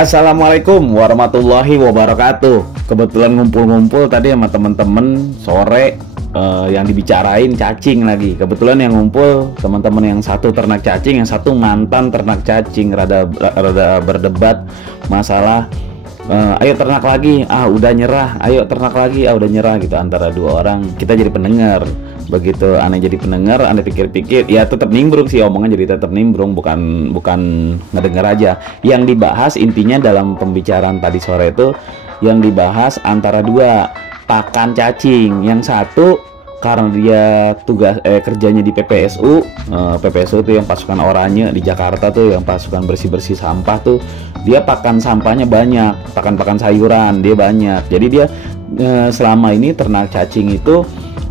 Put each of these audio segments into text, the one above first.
Assalamualaikum warahmatullahi wabarakatuh. Kebetulan ngumpul-ngumpul tadi sama temen-temen sore, yang dibicarain cacing lagi. Kebetulan yang ngumpul teman-teman yang satu ternak cacing, yang satu mantan ternak cacing. Rada berdebat masalah, ayo ternak lagi, udah nyerah, ayo ternak lagi, udah nyerah gitu, antara dua orang. Kita jadi pendengar. Begitu aneh jadi pendengar, aneh pikir-pikir, ya tetap nimbrung sih, omongan jadi tetap nimbrung, bukan ngedenger aja. Yang dibahas intinya dalam pembicaraan tadi sore itu, yang dibahas antara dua pakan cacing. Yang satu karena dia kerjanya di PPSU. PPSU itu yang pasukan oranye di Jakarta tuh, yang pasukan bersih-bersih sampah tuh, dia pakan sampahnya banyak, pakan sayuran dia banyak. Jadi dia selama ini ternak cacing itu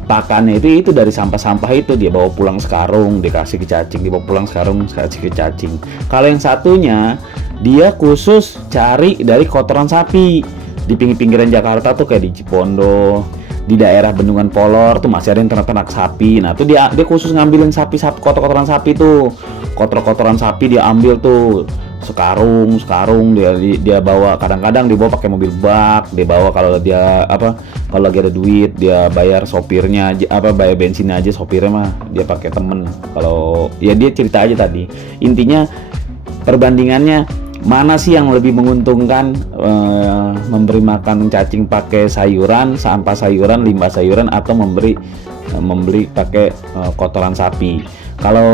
pakannya itu dari sampah-sampah itu dia bawa pulang sekarung, dikasih ke cacing, dibawa pulang sekarung, kasih ke cacing. Kalau yang satunya dia khusus cari dari kotoran sapi di pinggir-pinggiran Jakarta tuh, kayak di Cipondo, di daerah Bendungan Polor tuh masih ada yang ternak sapi. Nah tuh dia khusus ngambilin kotoran sapi tuh, kotoran sapi dia ambil tuh sekarung dia bawa. Kadang-kadang dia bawa pakai mobil bak, dia bawa kalau lagi ada duit dia bayar sopirnya aja, bayar bensinnya aja, sopirnya mah dia pakai temen. Kalau ya dia cerita aja tadi, intinya perbandingannya mana sih yang lebih menguntungkan, memberi makan cacing pakai sayuran, sampah sayuran, limbah sayuran, atau membeli pakai kotoran sapi. Kalau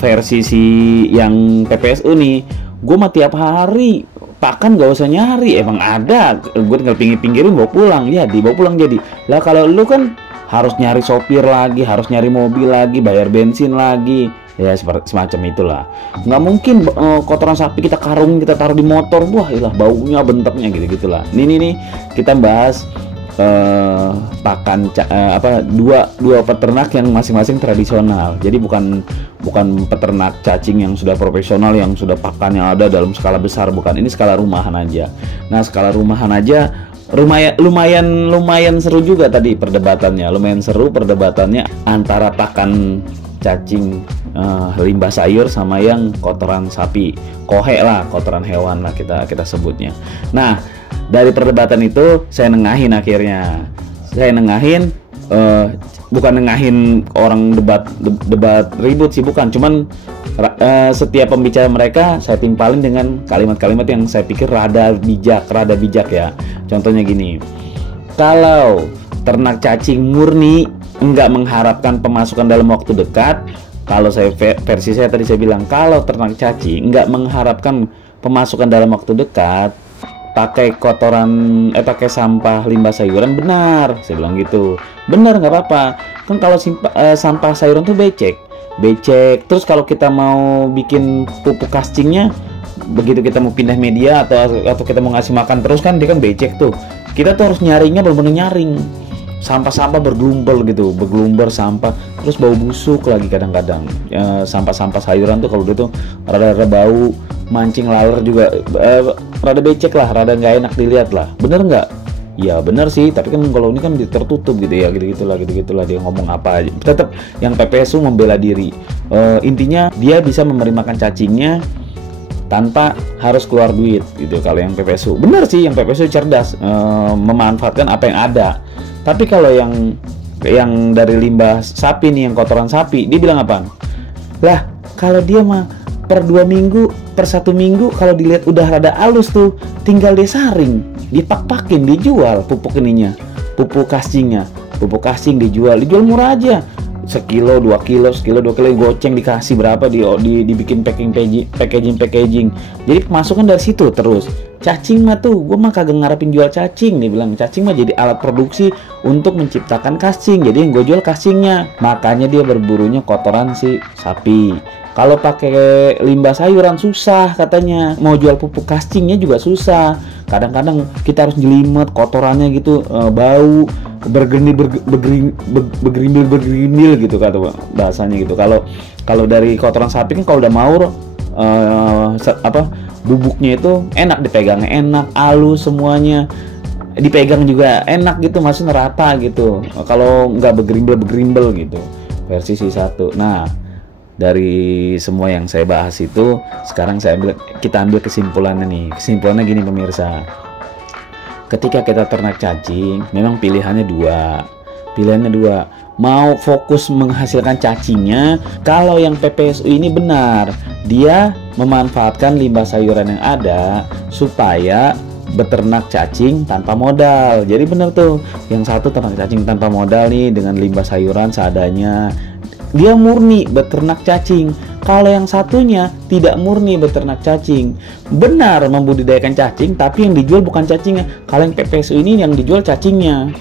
versi si yang PPSU nih, gue mah tiap hari pakan gak usah nyari, emang ada, gue tinggal pinggirin bawa pulang, ya dibawa pulang. Jadi lah kalau lu kan harus nyari sopir lagi, harus nyari mobil lagi, bayar bensin lagi, ya semacam itulah. Nggak mungkin kotoran sapi kita karung, kita taruh di motor, wah ilah baunya, benteknya gitu-gitulah. Nih kita bahas pakan dua peternak yang masing-masing tradisional. Jadi bukan peternak cacing yang sudah profesional, yang sudah pakan yang ada dalam skala besar, bukan. Ini skala rumahan aja. Nah, skala rumahan aja lumayan seru juga tadi perdebatannya. Lumayan seru perdebatannya antara pakan cacing limbah sayur sama yang kotoran sapi. Kohe lah, kotoran hewan lah kita sebutnya. Nah, dari perdebatan itu saya nengahin akhirnya. Bukan nengahin orang debat ribut sih, bukan. Cuman setiap pembicara mereka saya timpalin dengan kalimat-kalimat yang saya pikir rada bijak ya. Contohnya gini, kalau ternak cacing murni enggak mengharapkan pemasukan dalam waktu dekat, kalau versi saya tadi saya bilang, kalau ternak cacing enggak mengharapkan pemasukan dalam waktu dekat, pakai pakai sampah limbah sayuran, benar, saya bilang gitu. Benar, nggak apa-apa kan. Kalau sampah sayuran tuh becek. Terus kalau kita mau bikin pupuk cacingnya, begitu kita mau pindah media atau kita mau ngasih makan terus kan, dia kan becek tuh. Kita tuh harus nyaringnya, benar-benar nyaring. Sampah-sampah bergelumbar sampah, terus bau busuk lagi kadang-kadang. Sampah-sampah sayuran tuh kalau dia tuh rada-rada bau, mancing laler juga, rada becek lah, rada nggak enak dilihat lah. Bener nggak? Ya bener sih, tapi kan kalau ini kan tertutup gitu ya, gitu-gitulah dia ngomong apa aja. Tetap yang PPSU membela diri. Intinya dia bisa memberi makan cacingnya tanpa harus keluar duit gitu. Kalau yang PPSU bener sih, yang PPSU cerdas, memanfaatkan apa yang ada. Tapi kalau yang dari limbah sapi nih, yang kotoran sapi, dia bilang apa? Lah, kalau dia mah per 2 minggu, per 1 minggu, kalau dilihat udah rada halus tuh, tinggal dia saring, dipak-pakin, dijual pupuk pupuk cacing dijual murah aja. Sekilo 2 kilo goceng, dikasih berapa, dibikin packaging. Jadi pemasukan dari situ terus. Cacing mah tuh, gue mah kagak ngarepin jual cacing. Dia bilang cacing mah jadi alat produksi untuk menciptakan cacing. Jadi yang gue jual cacingnya. Makanya dia berburunya kotoran si sapi. Kalau pakai limbah sayuran susah katanya. Mau jual pupuk cacingnya juga susah. Kadang-kadang kita harus jelimet kotorannya gitu, bau, bergerimbil gitu kata bahasanya gitu. Kalau dari kotoran sapi kan kalau udah maur, bubuknya itu enak dipegangnya, enak, halus semuanya, dipegang juga enak gitu, maksudnya rata gitu. Kalau nggak bergerimbel gitu, versi si satu. Nah, dari semua yang saya bahas itu, sekarang kita ambil kesimpulannya nih. Kesimpulannya gini pemirsa. Ketika kita ternak cacing, memang pilihannya dua. Mau fokus menghasilkan cacingnya, kalau yang PPSU ini benar, dia memanfaatkan limbah sayuran yang ada supaya beternak cacing tanpa modal. Jadi benar tuh, yang satu ternak cacing tanpa modal nih dengan limbah sayuran seadanya, dia murni beternak cacing. Kalau yang satunya tidak murni beternak cacing, benar membudidayakan cacing, tapi yang dijual bukan cacingnya. Kalau yang PPSU ini yang dijual cacingnya,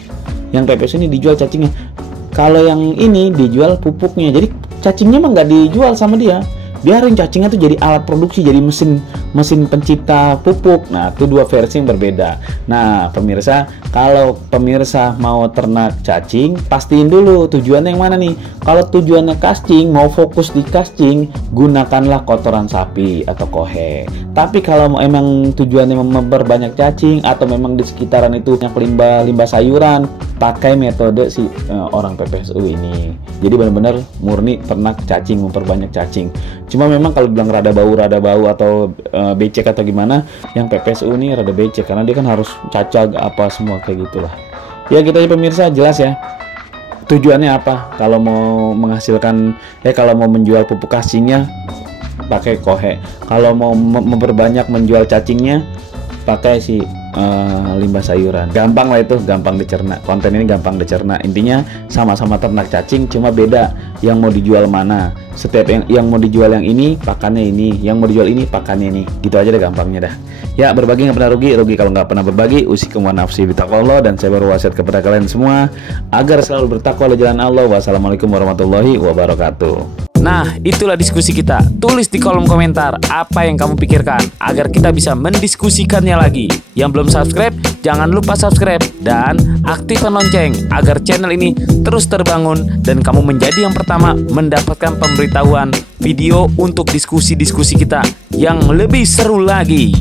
kalau yang ini dijual pupuknya. Jadi cacingnya mah nggak dijual sama dia, biarin cacingnya tuh jadi alat produksi, jadi mesin pencipta pupuk. Nah, itu dua versi yang berbeda. Nah, pemirsa, kalau pemirsa mau ternak cacing, pastiin dulu tujuannya yang mana nih. Kalau tujuannya casting, mau fokus di casting, gunakanlah kotoran sapi atau kohe. Tapi kalau emang tujuannya memperbanyak cacing atau memang di sekitaran itu banyak limbah sayuran, pakai metode si orang PPSU ini. Jadi benar-benar murni ternak cacing, memperbanyak cacing. Cuma memang kalau bilang rada bau atau becek atau gimana, yang PPSU ini rada becek karena dia kan harus cacag apa semua kayak gitulah. Ya gitu aja pemirsa, jelas ya. Tujuannya apa? Kalau mau menghasilkan, kalau mau menjual pupuk casingnya pakai kohe. Kalau mau memperbanyak menjual cacingnya pakai si limbah sayuran. Gampang lah itu, gampang dicerna. Konten ini gampang dicerna. Intinya sama-sama ternak cacing, cuma beda yang mau dijual mana. Setiap yang mau dijual yang ini pakannya ini, yang mau dijual ini pakannya ini. Gitu aja deh gampangnya dah. Ya, berbagi nggak pernah rugi kalau nggak pernah berbagi. Usikum wa nafsi bitaqwallah, dan saya berwasiat kepada kalian semua agar selalu bertakwa di jalan Allah. Wassalamualaikum warahmatullahi wabarakatuh. Nah, itulah diskusi kita. Tulis di kolom komentar apa yang kamu pikirkan agar kita bisa mendiskusikannya lagi. Yang belum subscribe, jangan lupa subscribe dan aktifkan lonceng agar channel ini terus terbangun dan kamu menjadi yang pertama mendapatkan pemberitahuan video untuk diskusi-diskusi kita yang lebih seru lagi.